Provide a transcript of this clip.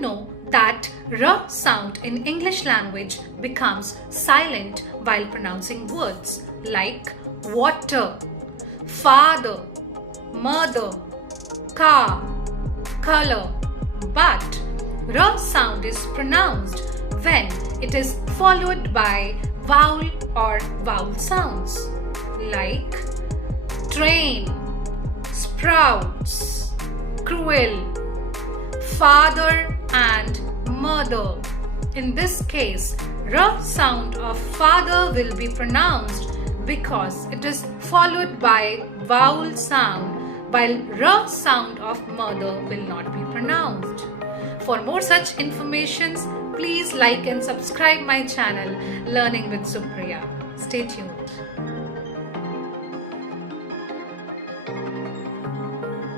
you know that R sound in English language becomes silent while pronouncing words like water, father, mother, car, color. But R sound is pronounced when it is followed by vowel or vowel sounds like train, sprouts, cruel, father and mother. In this case, R sound of father will be pronounced because it is followed by vowel sound, while R sound of mother will not be pronounced. For more such informations, please like and subscribe my channel Learning with Supriya. Stay tuned.